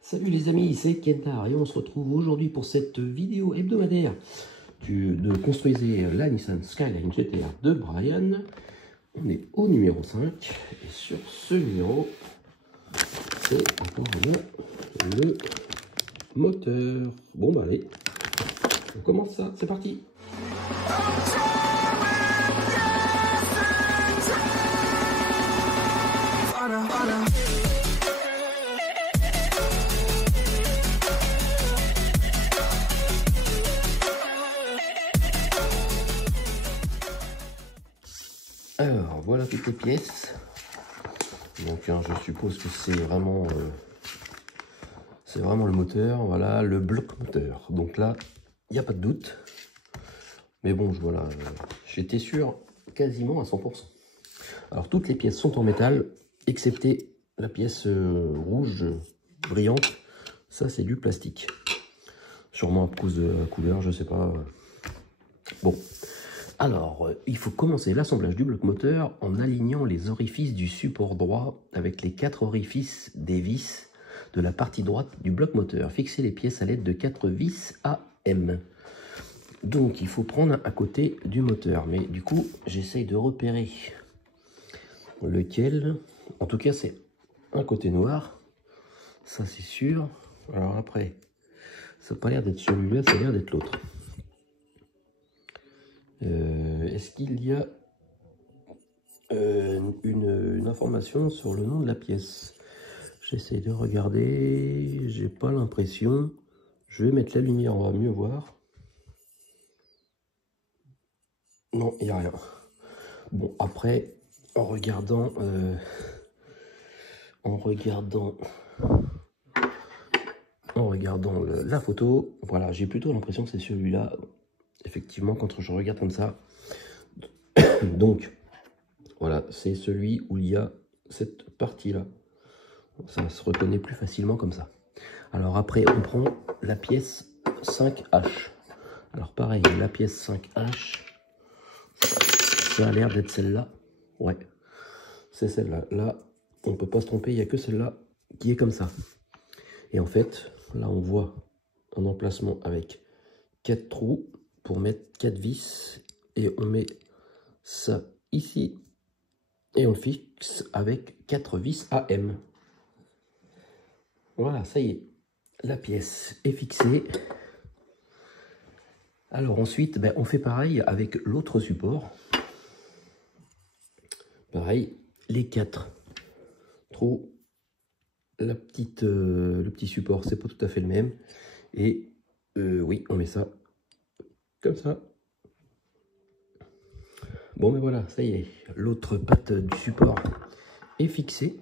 Salut les amis, c'est Kentar et on se retrouve aujourd'hui pour cette vidéo hebdomadaire de Construisez la Nissan Skyline GT-R de Brian. On est au numéro 5 et sur ce numéro, c'est encore le moteur. Bon bah allez, on commence ça, c'est parti. Alors voilà toutes les pièces. Donc je suppose que c'est vraiment le moteur. Voilà le bloc moteur. Donc là il n'y a pas de doute. Mais bon voilà, j'étais sûr quasiment à 100%. Alors toutes les pièces sont en métal, excepté la pièce rouge brillante. Ça c'est du plastique. Sûrement à cause de la couleur, je sais pas. Bon. Alors, il faut commencer l'assemblage du bloc moteur en alignant les orifices du support droit avec les 4 orifices des vis de la partie droite du bloc moteur. Fixez les pièces à l'aide de 4 vis AM. Donc, il faut prendre à côté du moteur. Mais du coup, j'essaye de repérer lequel. En tout cas, c'est un côté noir. Ça, c'est sûr. Alors après, ça n'a pas l'air d'être celui-là, ça a l'air d'être l'autre. Est-ce qu'il y a une information sur le nom de la pièce? J'essaie de regarder, j'ai pas l'impression. Je vais mettre la lumière, on va mieux voir. Non, il n'y a rien. Bon, après, en regardant la photo, voilà, j'ai plutôt l'impression que c'est celui-là. Effectivement, quand je regarde comme ça, donc voilà, c'est celui où il y a cette partie-là. Ça se reconnaît plus facilement comme ça. Alors après, on prend la pièce 5H. Alors pareil, la pièce 5H, ça a l'air d'être celle-là. Ouais, c'est celle-là. Là, on ne peut pas se tromper, il n'y a que celle-là qui est comme ça. Et en fait, là, on voit un emplacement avec 4 trous pour mettre 4 vis. Et on met ça ici. Et on le fixe avec 4 vis AM. Voilà, ça y est. La pièce est fixée. Alors ensuite, on fait pareil avec l'autre support. Pareil, les 4 trous. Le petit support, c'est pas tout à fait le même. Et oui, on met ça comme ça. Bon, mais voilà, ça y est. L'autre patte du support est fixée.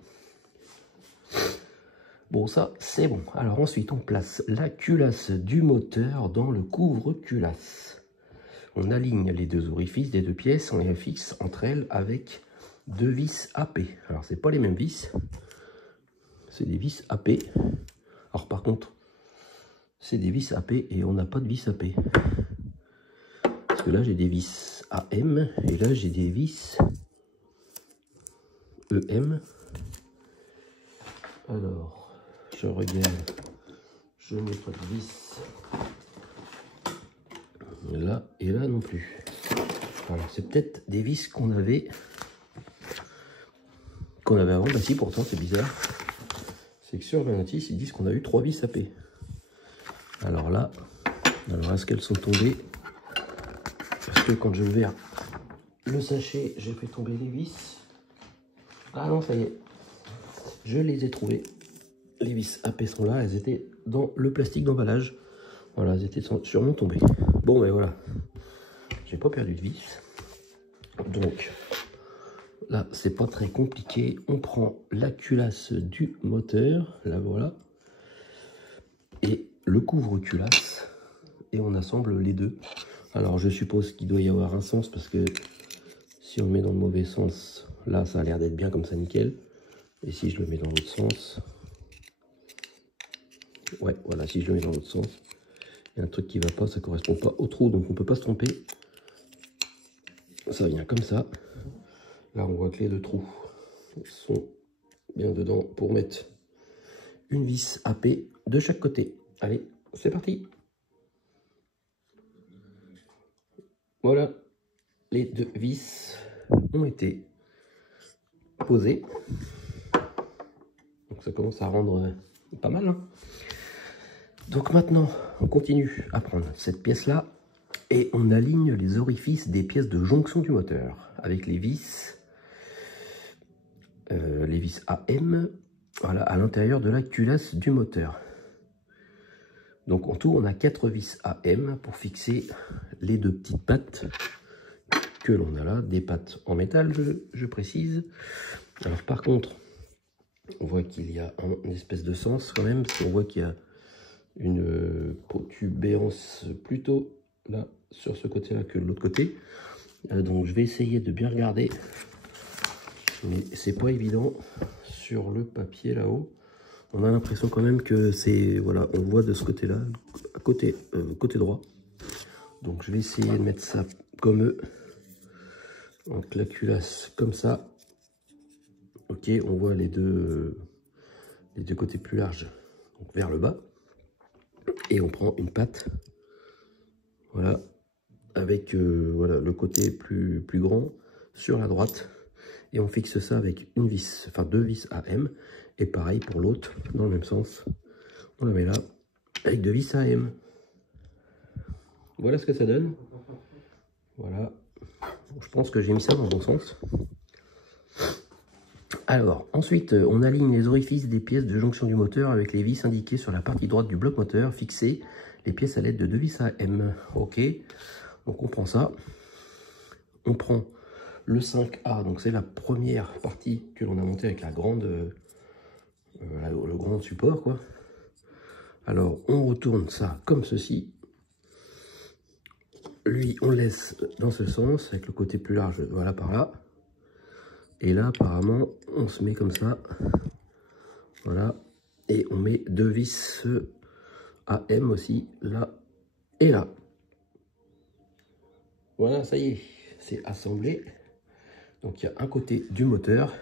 Bon, ça, c'est bon. Alors ensuite, on place la culasse du moteur dans le couvre-culasse. On aligne les deux orifices des deux pièces, on les fixe entre elles avec 2 vis AP. Alors, c'est pas les mêmes vis. C'est des vis AP. Alors, par contre, c'est des vis AP et on n'a pas de vis AP. Parce que là, j'ai des vis AM et là, j'ai des vis EM. Alors, je regarde, je n'ai pas de vis là et là non plus. Alors, c'est peut-être des vis qu'on avait avant. Bah si, pourtant, c'est bizarre. C'est que sur la notice, ils disent qu'on a eu 3 vis AP. Alors là, est-ce qu'elles sont tombées? Parce que quand je vais vers le sachet, j'ai fait tomber les vis. Ah non, ça y est. Je les ai trouvées. Les vis AP sont là, elles étaient dans le plastique d'emballage. Voilà, elles étaient sûrement tombées. Bon, ben voilà. J'ai pas perdu de vis. Donc, là, c'est pas très compliqué. On prend la culasse du moteur, là voilà. Et le couvre-culasse. Et on assemble les deux. Alors, je suppose qu'il doit y avoir un sens parce que si on le met dans le mauvais sens, là, ça a l'air d'être bien comme ça, nickel. Et si je le mets dans l'autre sens, ouais, voilà, si je le mets dans l'autre sens, il y a un truc qui va pas, ça correspond pas au trou, donc on peut pas se tromper. Ça vient comme ça. Là, on voit que les deux trous sont bien dedans pour mettre une vis AP de chaque côté. Allez, c'est parti. Voilà, les deux vis ont été posées. Donc ça commence à rendre pas mal, hein. Donc maintenant, on continue à prendre cette pièce-là et on aligne les orifices des pièces de jonction du moteur avec les vis AM, voilà, à l'intérieur de la culasse du moteur. Donc en tout, on a 4 vis AM pour fixer les deux petites pattes que l'on a là, des pattes en métal, je précise. Alors par contre, on voit qu'il y a une espèce de sens quand même, parce qu'on voit qu'il y a une protubérance plutôt là sur ce côté là que de l'autre côté. Donc je vais essayer de bien regarder, mais c'est pas évident sur le papier là-haut. On a l'impression quand même que c'est, voilà, on voit de ce côté là, côté droit. Donc je vais essayer de mettre ça comme eux, donc la culasse comme ça. Ok, on voit les deux côtés plus larges, donc vers le bas. Et on prend une patte, voilà, avec voilà, le côté plus grand sur la droite. Et on fixe ça avec une vis, enfin 2 vis AM. Et pareil pour l'autre, dans le même sens. On la met là, avec 2 vis AM. Voilà ce que ça donne. Voilà. Je pense que j'ai mis ça dans le bon sens. Alors, ensuite, on aligne les orifices des pièces de jonction du moteur avec les vis indiquées sur la partie droite du bloc moteur. Fixer les pièces à l'aide de 2 vis AM. Ok. Donc on prend ça. On prend le 5A. Donc c'est la première partie que l'on a montée avec la grande, le grand support, quoi. Alors on retourne ça comme ceci. Lui, on laisse dans ce sens avec le côté plus large. Voilà, par là. Et là, apparemment, on se met comme ça. Voilà. Et on met 2 vis AM aussi, là et là. Voilà, ça y est, c'est assemblé. Donc, il y a un côté du moteur.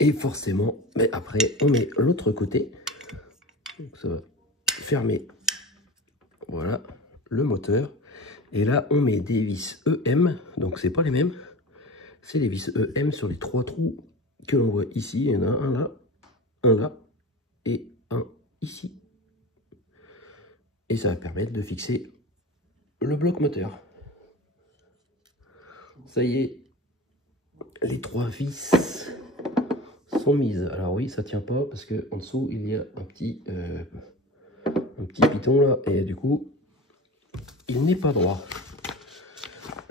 Et forcément, mais après, on met l'autre côté. Donc, ça va fermer, voilà, le moteur. Et là, on met des vis EM. Donc, c'est pas les mêmes. C'est les vis EM sur les 3 trous que l'on voit ici. Il y en a un là et un ici. Et ça va permettre de fixer le bloc moteur. Ça y est, les 3 vis sont mises. Alors oui, ça tient pas parce que en dessous il y a un petit piton là et du coup il n'est pas droit.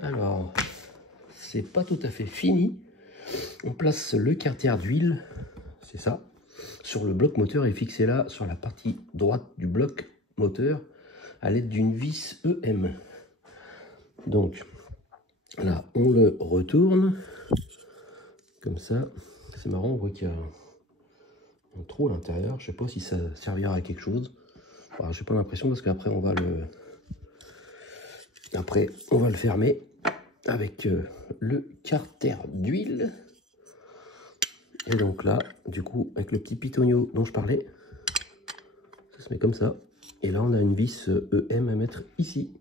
Alors c'est pas tout à fait fini. On place le carter d'huile, c'est ça, sur le bloc moteur et fixé là sur la partie droite du bloc moteur à l'aide d'une vis EM. Donc là on le retourne comme ça. C'est marrant, on voit qu'il y a un trou à l'intérieur. Je sais pas si ça servira à quelque chose. Enfin, j'ai pas l'impression parce qu'après on va le fermer avec le carter d'huile. Et donc là, du coup, avec le petit pitonio dont je parlais, ça se met comme ça. Et là, on a une vis EM à mettre ici.